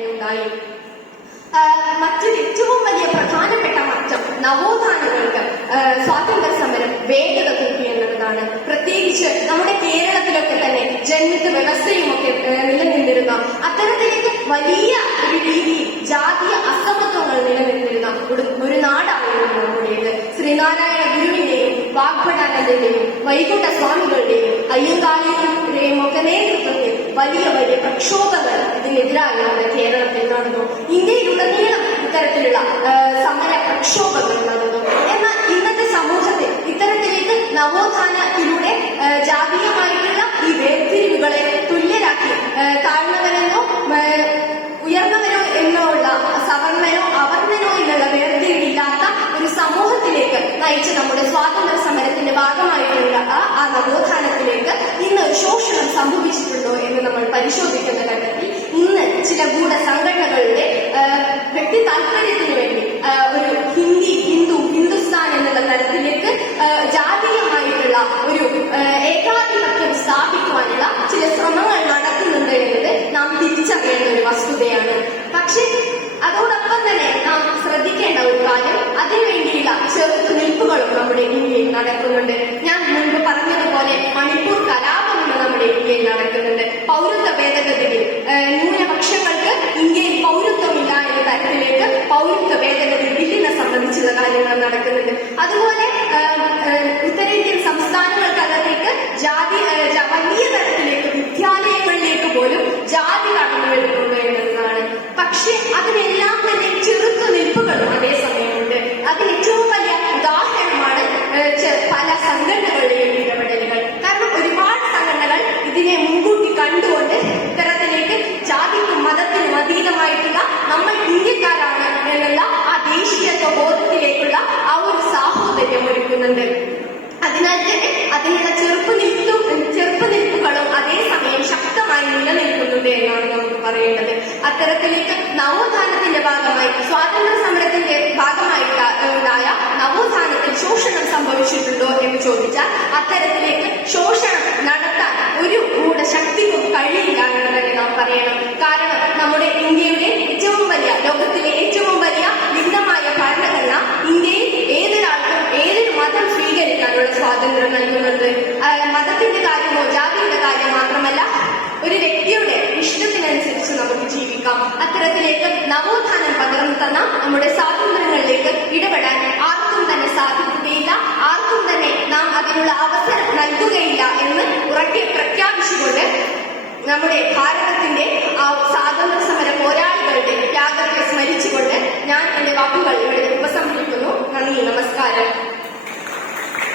ഉണ്ടായി. മറ്റൊരു ഏറ്റവും വലിയ പ്രധാനപ്പെട്ട മാറ്റം നവോത്ഥാനങ്ങൾക്ക് സ്വാതന്ത്ര്യ സമരം വേഗത കൂട്ടി എന്നുള്ളതാണ്. പ്രത്യേകിച്ച് നമ്മുടെ കേരളത്തിലൊക്കെ തന്നെ ജന്മിത്ത വ്യവസ്ഥയും ഒക്കെ നിലനിന്നിരുന്ന അത്തരത്തിലേക്ക് വലിയ ഒരു രീതിയിൽ ജാതീയ അസമത്വങ്ങൾ നിലനിന്നിരുന്ന ഒരു നാടായിരുന്നു നമ്മുടേത്. ശ്രീനാരായണ ഗുരുവിന്റെയും വാഗ്ഭടാനന്ദന്റെയും വൈകുണ്ഠ സ്വാമികളുടെയും അയ്യങ്കാളിയുടെയും ഒക്കെ നേതൃത്വത്തിൽ വലിയ വലിയ പ്രക്ഷോഭങ്ങൾ ഇതിനെതിരായി നമ്മുടെ കേരളത്തിൽ നടന്നു. ഇന്ത്യയിലുടനീളം ഇത്തരത്തിലുള്ള സമര പ്രക്ഷോഭങ്ങൾ നടന്നു. എന്നാൽ ഇന്നത്തെ സമൂഹത്തിൽ ഇത്തരത്തിലേക്ക് നവോത്ഥാനത്തിലൂടെ ജാതീയമായിട്ടുള്ള ഈ വേർതിരിവുകളെ തുല്യരാക്കി താഴ്ന്നവരെന്നോ ഉയർന്നവരോ എന്നോ ഉള്ള സവർണനോ അവർണനോ എന്നുള്ള വേർതിരിവില്ലാത്ത ഒരു സമൂഹത്തിലേക്ക് നയിച്ച നമ്മുടെ സ്വാതന്ത്ര്യ സമരത്തിന്റെ ഭാഗമായിട്ടുള്ള ആ നവോത്ഥാനത്തിലേക്ക് ഇന്ന് ഒരു ശോഷണം സംഭവിച്ചിട്ടുണ്ടോ എന്ന് നമ്മൾ പരിശോധിക്കുന്ന ഘട്ടത്തിൽ ഇന്ന് ചില ഗൂഢസംഘടനകളുടെ വ്യക്തി താല്പര്യത്തിന് വേണ്ടി ഒരു ഹിന്ദുസ്ഥാൻ എന്നുള്ള തരത്തിലേക്ക് ജാതീയമായിട്ടുള്ള ഒരു ഏകാധിപത്യം സ്ഥാപിക്കുവാനുള്ള ചില ശ്രമങ്ങൾ നടക്കുന്നുണ്ട് എന്നത് നാം തിരിച്ചറിയേണ്ട ഒരു വസ്തുതയാണ്. പക്ഷേ അതോടൊപ്പം തന്നെ നാം ശ്രദ്ധിക്കേണ്ട ഒരു കാര്യം അതിനുവേണ്ടിയുള്ള ചെറുത്തുനിൽപ്പുകളും നമ്മുടെ ഇന്ത്യയിൽ നടക്കുന്നുണ്ട്. ഞാൻ മുൻപ് പറഞ്ഞതുപോലെ മണിപ്പൂർ കലാപം നമ്മുടെ ഇന്ത്യയിൽ നടക്കുന്നുണ്ട്. പൗരത്വ ഭേദഗതിയിൽ ന്യൂനപക്ഷങ്ങൾക്ക് ഇന്ത്യയിൽ പൗരത്വമില്ല എന്ന തരത്തിലേക്ക് പൗരത്വ ഭേദഗതി ബില്ലിനെ സംബന്ധിച്ചുള്ള കാര്യങ്ങൾ നടക്കുന്നുണ്ട്. അതുപോലെ ഉത്തരേന്ത്യൻ സംസ്ഥാനങ്ങൾക്കകത്തേക്ക് വലിയ തരത്തിലേക്ക് വിദ്യാലയങ്ങളിലേക്ക് പോലും ജാതി കടന്നു വരുന്നുണ്ട് എന്നതാണ്. പക്ഷെ അതിനെല്ലാം തന്നെ ചെറുത്തുനിൽപ്പുകളും അതേസമയമുണ്ട്. അതിന് ഏറ്റവും വലിയ ഉദാഹരണമാണ് പല സംഘടനകളുടെയും ഇടപെടലുകൾ. കാരണം ഒരുപാട് സംഘടനകൾ ഇതിനെ മുൻകൂട്ടി കണ്ടുകൊണ്ട് ഇത്തരത്തിലേക്ക് ജാതിക്കും മതത്തിനും അതീതമായിട്ടുള്ള നമ്മൾ ഇന്ത്യക്കാരാണ് എന്നുള്ള ആ ദേശീയത്വ ബോധത്തിലേക്കുള്ള ആ ഒരു സാഹോദര്യം ഒരുക്കുന്നുണ്ട്. അതിനാൽ തന്നെ അതിനുള്ള ചെറുപ്പുനിൽപ്പുകളും അതേസമയം ശക്തമായി നിലനിൽക്കുന്നുണ്ട് എന്നാണ് നമുക്ക് പറയേണ്ടത്. അത്തരത്തിലേക്ക് നവോത്ഥാനത്തിന്റെ ഭാഗമായി സ്വാതന്ത്ര്യ സമരത്തിന്റെ ഭാഗമായിട്ടുണ്ടായ നവോത്ഥാനത്തിൽ ശോഷണം സംഭവിച്ചിട്ടുണ്ടോ എന്ന് ചോദിച്ചാൽ അത്തരത്തിലേക്ക് ശോഷണം നടത്താൻ ഒരു ഗൂഢശക്തിക്കും കഴിയില്ല എന്ന് തന്നെ നാം പറയണം. കാരണം നമ്മുടെ ഇന്ത്യയുടെ ലോകത്തിലെ ഏറ്റവും വലിയ ലിംഗമായ ഭരണഘടന ഇന്ത്യയിൽ ഏതൊരാൾക്കും ഏതൊരു മതം സ്വീകരിക്കാനുള്ള സ്വാതന്ത്ര്യം നൽകുന്നുണ്ട്. മതത്തിന്റെ കാര്യമോ ജാതിയുടെ കാര്യം മാത്രമല്ല, ഒരു വ്യക്തിയുടെ ഇഷ്ടത്തിനനുസരിച്ച് നമുക്ക് ജീവിക്കാം. അത്തരത്തിലേക്ക് നവോത്ഥാനം പകർന്നു തന്ന നമ്മുടെ സ്വാതന്ത്ര്യങ്ങളിലേക്ക് ഇടപെടാൻ ആർക്കും തന്നെ സാധിക്കുകയില്ല. ആർക്കും തന്നെ നാം അതിനുള്ള അവസരം നൽകുകയില്ല എന്ന് ഉറക്കെ പ്രഖ്യാപിച്ചുകൊണ്ട് നമ്മുടെ ഭാരതത്തിന്റെ ആ സ്വാതന്ത്ര്യ സമര പോരാളികളുടെ ത്യാഗത്തെ സ്മരിച്ചുകൊണ്ട് ഞാൻ എന്റെ വാക്കുകൾ ഇവിടെ ഉപസംഹരിക്കുന്നു. നന്ദി, നമസ്കാരം.